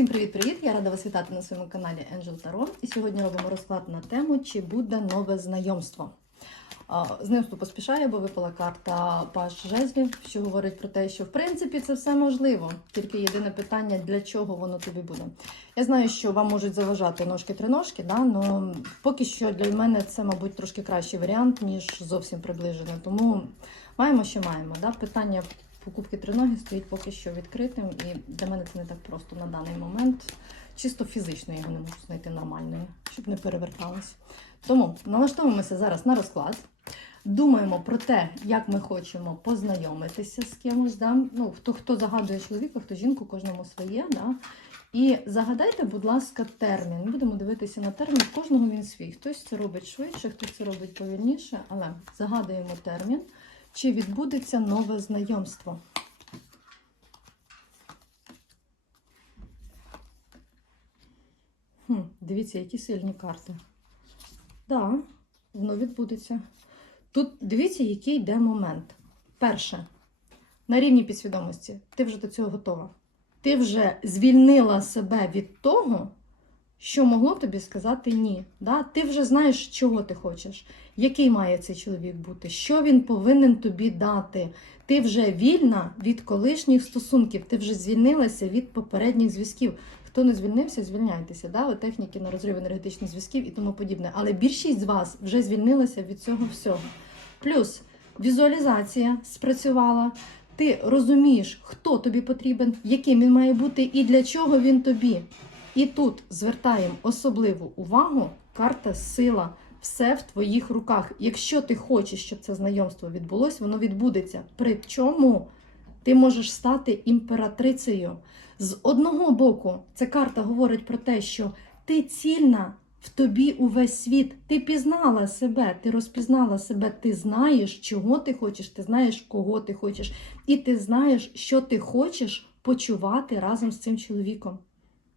Всім привіт-привіт! Я рада вас вітати на своєму каналі Angel Tarot. І сьогодні робимо розклад на тему, чи буде нове знайомство. А, Знайомство поспішає, бо випала карта Паш Жезлів, що говорить про те, що в принципі це все можливо. Тільки єдине питання, для чого воно тобі буде. Я знаю, що вам можуть заважати ножки-триножки, да? але поки що для мене це, мабуть, трошки кращий варіант, ніж зовсім приближено. Тому маємо, що маємо. Да? Питання покупки триноги стоїть поки що відкритим, і для мене це не так просто на даний момент. Чисто фізично його не можу знайти нормальною, щоб не переверталось. Тому налаштовуємося зараз на розклад. Думаємо про те, як ми хочемо познайомитися з кимось. Да? Ну, хто, хто загадує чоловіка, хто жінку, кожному своє. Да? І загадайте, будь ласка, термін. Будемо дивитися на термін. Кожного він свій. Хтось це робить швидше, хтось це робить повільніше, але загадуємо термін. Чи відбудеться нове знайомство? Хм, дивіться, які сильні карти. Так, да, воно відбудеться. Тут дивіться, який йде момент. Перше, на рівні підсвідомості, ти вже до цього готова. Ти вже звільнила себе від того, що могло тобі сказати ні. Да? Ти вже знаєш, чого ти хочеш, який має цей чоловік бути, що він повинен тобі дати. Ти вже вільна від колишніх стосунків, ти вже звільнилася від попередніх зв'язків. Хто не звільнився, звільняйтеся. Да? От техніки на розрив енергетичних зв'язків і тому подібне. Але більшість з вас вже звільнилася від цього всього. Плюс візуалізація спрацювала. Ти розумієш, хто тобі потрібен, яким він має бути і для чого він тобі. І тут звертаємо особливу увагу, карта сила. Все в твоїх руках. Якщо ти хочеш, щоб це знайомство відбулось, воно відбудеться. Причому ти можеш стати імператрицею. З одного боку, ця карта говорить про те, що ти цільна в тобі увесь світ. Ти пізнала себе, ти розпізнала себе, ти знаєш, чого ти хочеш, ти знаєш, кого ти хочеш, і ти знаєш, що ти хочеш почувати разом з цим чоловіком.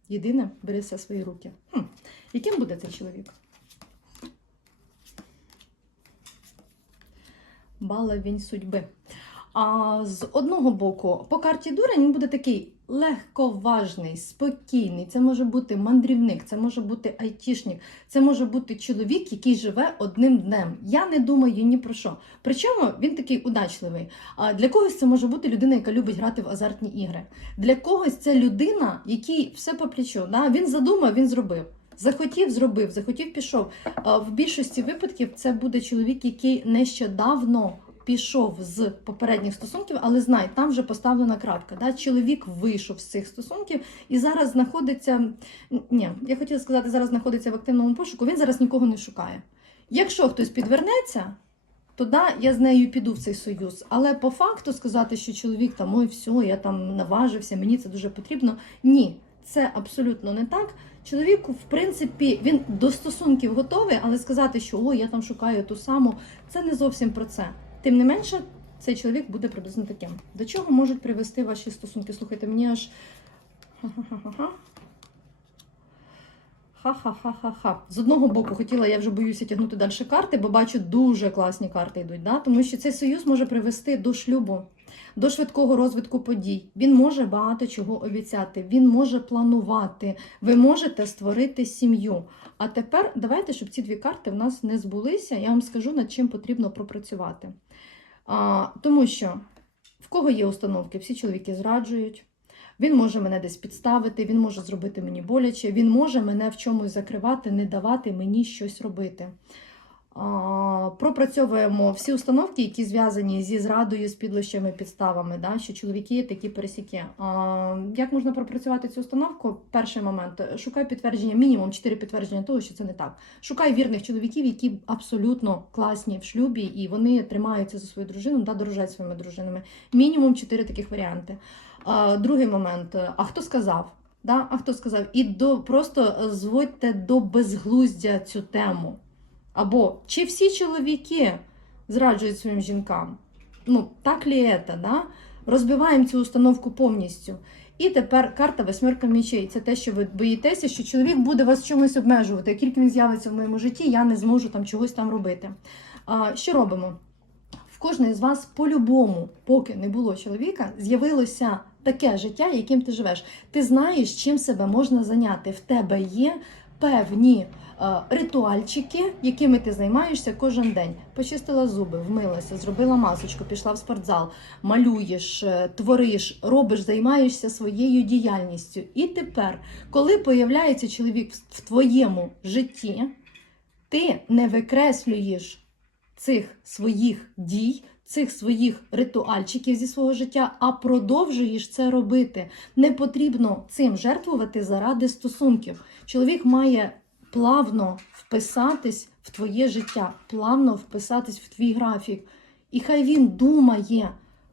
Єдине, бери все свої руки. Хм. Яким буде цей чоловік? Балавінь судьби. А з одного боку, по карті дурень він буде такий легковажний, спокійний. Це може бути мандрівник, це може бути айтішник, це може бути чоловік, який живе одним днем. Я не думаю ні про що. Причому він такий удачливий. А для когось це може бути людина, яка любить грати в азартні ігри. Для когось це людина, який все по плечу. Да? Він задумав, він зробив. Захотів, зробив, захотів, пішов. В більшості випадків це буде чоловік, який нещодавно пішов з попередніх стосунків, але знай, там вже поставлена крапка. Да? Чоловік вийшов з цих стосунків і зараз знаходиться. Ні, я хотіла сказати, зараз знаходиться в активному пошуку. Він зараз нікого не шукає. Якщо хтось підвернеться, то да, я з нею піду в цей союз. Але по факту сказати, що чоловік там ой, все, я там наважився, мені це дуже потрібно. Ні, це абсолютно не так. Чоловіку, в принципі, він до стосунків готовий, але сказати, що о, я там шукаю ту саму, це не зовсім про це. Тим не менше, цей чоловік буде приблизно таким. До чого можуть привести ваші стосунки? Слухайте, мені аж. Ха-ха-ха-ха. Ха-ха-ха-ха-ха. З одного боку, хотіла, я вже боюся тягнути далі карти, бо бачу, дуже класні карти йдуть. Да? Тому що цей союз може привести до шлюбу, до швидкого розвитку подій. Він може багато чого обіцяти, він може планувати. Ви можете створити сім'ю. А тепер давайте, щоб ці дві карти в нас не збулися, я вам скажу, над чим потрібно пропрацювати. А, Тому що в кого є установки, всі чоловіки зраджують. Він може мене десь підставити, він може зробити мені боляче, він може мене в чомусь закривати, не давати мені щось робити. Пропрацьовуємо всі установки, які зв'язані зі зрадою, з підлощами, підставами, да, що чоловіки такі пересіки. Як можна пропрацювати цю установку? Перший момент шукай підтвердження, мінімум 4 підтвердження того, що це не так. Шукай вірних чоловіків, які абсолютно класні в шлюбі, і вони тримаються за свою дружину та дорожать своїми дружинами. Мінімум 4 таких варіанти. Другий момент: а хто сказав? Да? А хто сказав? І до просто зводьте до безглуздя цю тему. Або чи всі чоловіки зраджують своїм жінкам? Ну, так лі це, да? Розбиваємо цю установку повністю. І тепер карта восьмерка мечей. Це те, що ви боїтеся, що чоловік буде вас в чомусь обмежувати. Тільки він з'явиться в моєму житті, я не зможу там чогось там робити. А, Що робимо? В кожної з вас по-любому, поки не було чоловіка, з'явилося таке життя, яким ти живеш. Ти знаєш, чим себе можна зайняти. В тебе є певні е, ритуальчики, якими ти займаєшся кожен день. Почистила зуби, вмилася, зробила масочку, пішла в спортзал, малюєш, е, твориш, робиш, займаєшся своєю діяльністю. І тепер, коли появляється чоловік в- твоєму житті, ти не викреслюєш цих своїх дій, цих своїх ритуальчиків зі свого життя, а продовжуєш це робити. Не потрібно цим жертвувати заради стосунків. Чоловік має плавно вписатись в твоє життя, плавно вписатись в твій графік. І хай він думає,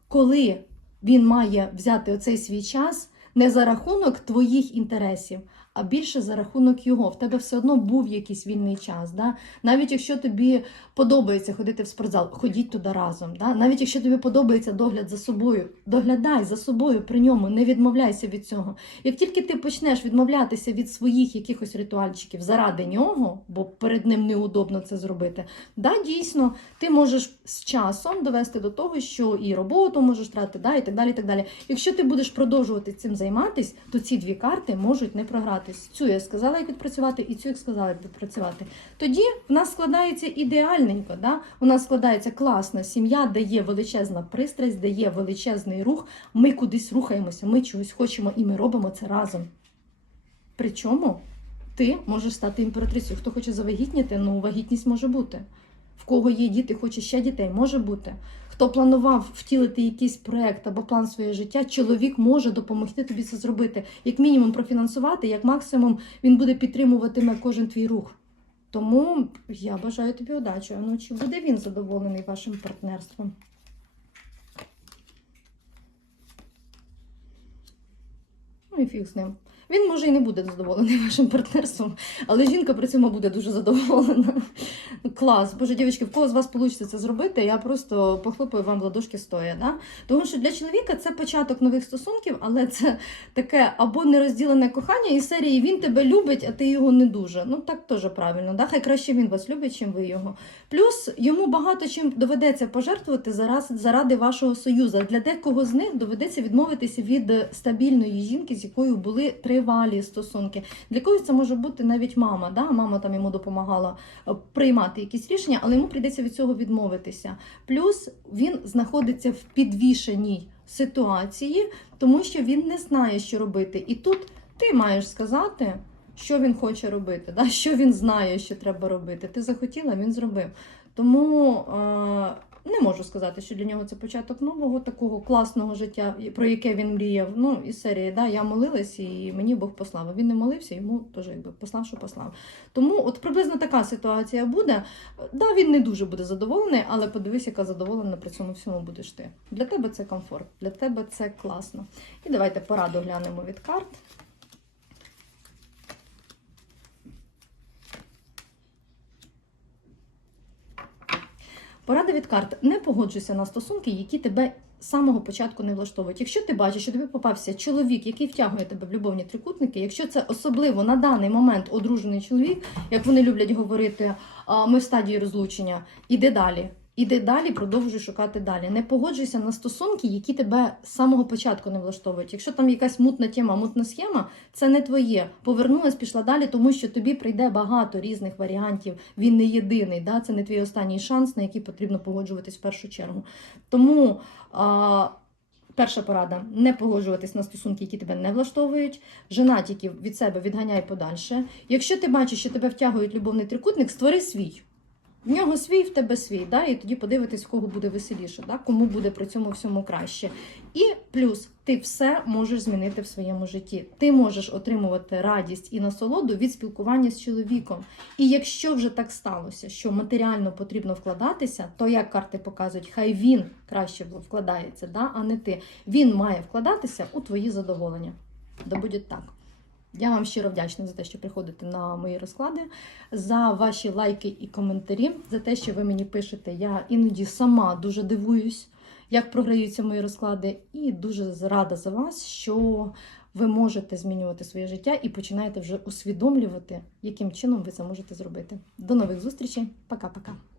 коли він має взяти оцей свій час не за рахунок твоїх інтересів, а більше за рахунок його. В тебе все одно був якийсь вільний час. Да? Навіть якщо тобі подобається ходити в спортзал, ходіть туди разом. Да? Навіть якщо тобі подобається догляд за собою, доглядай за собою при ньому, не відмовляйся від цього. Як тільки ти почнеш відмовлятися від своїх якихось ритуальчиків заради нього, бо перед ним неудобно це зробити, да, дійсно, ти можеш з часом довести до того, що і роботу можеш втратити, да, і так далі. і так далі. Якщо ти будеш продовжувати цим займатися, то ці дві карти можуть не програтись. Цю я сказала, як відпрацювати, і цю як сказала, як відпрацювати. Тоді в нас складається ідеальненько. Да? У нас складається класна сім'я, де є величезна пристрасть, де є величезний рух. Ми кудись рухаємося, ми чогось хочемо і ми робимо це разом. Причому ти можеш стати імператрицею. Хто хоче завагітніти, ну вагітність може бути. В кого є діти, хоче ще дітей, може бути. Хто планував втілити якийсь проект або план своє життя, чоловік може допомогти тобі це зробити. Як мінімум профінансувати, як максимум він буде підтримуватиме кожен твій рух. Тому я бажаю тобі удачі. Ну чи буде він задоволений вашим партнерством? Ну і фіг з ним. Він може і не буде задоволений вашим партнерством, але жінка при цьому буде дуже задоволена. Клас. Боже, дівчатки, в кого з вас вийде це зробити, я просто похлопаю вам в ладошки стоя. Да? Тому що для чоловіка це початок нових стосунків, але це таке або нерозділене кохання із серії він тебе любить, а ти його не дуже. Ну так теж правильно. Да? Хай краще він вас любить, чим ви його. Плюс йому багато чим доведеться пожертвувати зараз заради вашого союзу. Для декого з них доведеться відмовитися від стабільної жінки, з якою були тривалі стосунки. Для когось це може бути навіть мама. Да? Мама там йому допомагала е, приймати якісь рішення, але йому прийдеться від цього відмовитися. Плюс він знаходиться в підвішеній ситуації, тому що він не знає, що робити. І тут ти маєш сказати. Що він хоче робити, да? що він знає, що треба робити. Ти захотіла, він зробив. Тому е, не можу сказати, що для нього це початок нового такого класного життя, про яке він мріяв. Ну, із серії, да, я молилась і мені Бог послав. Він не молився, йому теж якби послав, що послав. Тому от приблизно така ситуація буде. Да, він не дуже буде задоволений, але подивись, яка задоволена при цьому всьому будеш ти. Для тебе це комфорт, для тебе це класно. І давайте пораду глянемо від карт. Порада від карт. Не погоджуйся на стосунки, які тебе з самого початку не влаштовують. Якщо ти бачиш, що тобі попався чоловік, який втягує тебе в любовні трикутники, якщо це особливо на даний момент одружений чоловік, як вони люблять говорити, ми в стадії розлучення, іди далі. Іди далі, продовжуй шукати далі. Не погоджуйся на стосунки, які тебе з самого початку не влаштовують. Якщо там якась мутна тема, мутна схема, це не твоє. Повернулась, пішла далі, тому що тобі прийде багато різних варіантів. Він не єдиний. Да? Це не твій останній шанс, на який потрібно погоджуватись в першу чергу. Тому. А... Перша порада не погоджуватись на стосунки, які тебе не влаштовують. Женатіків від себе відганяй подальше. Якщо ти бачиш, що тебе втягують любовний трикутник, створи свій. В нього свій, в тебе свій, да? і тоді подивитись, в кого буде веселіше, да? кому буде при цьому всьому краще. І плюс ти все можеш змінити в своєму житті. Ти можеш отримувати радість і насолоду від спілкування з чоловіком. І якщо вже так сталося, що матеріально потрібно вкладатися, то як карти показують, хай він краще вкладається, да? а не ти. Він має вкладатися у твої задоволення. Да буде так. Я вам щиро вдячна за те, що приходите на мої розклади, за ваші лайки і коментарі, за те, що ви мені пишете. Я іноді сама дуже дивуюсь, як програються мої розклади, і дуже рада за вас, що ви можете змінювати своє життя і починаєте вже усвідомлювати, яким чином ви це можете зробити. До нових зустрічей. Пока-пока.